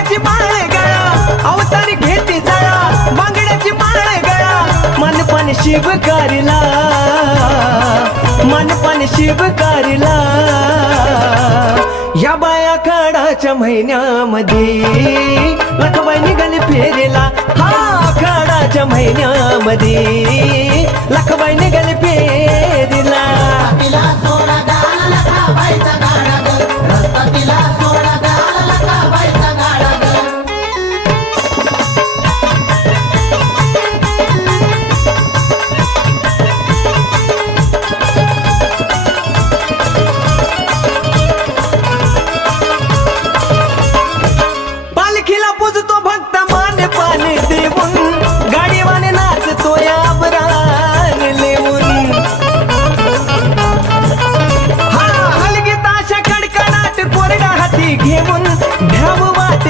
बांगड्याची माळ गळा अवतारी घेती जळा बांगड्याची माळ गळा मनपण शिवकारीला मनपण शिवकारीला या बाया आखाडाच्या महिन्यामध्ये लखबाई निघाली फेरीला हा आखाडाच्या महिन्यामध्ये लखबाई निघाली फेरीला तिला सोडा गाला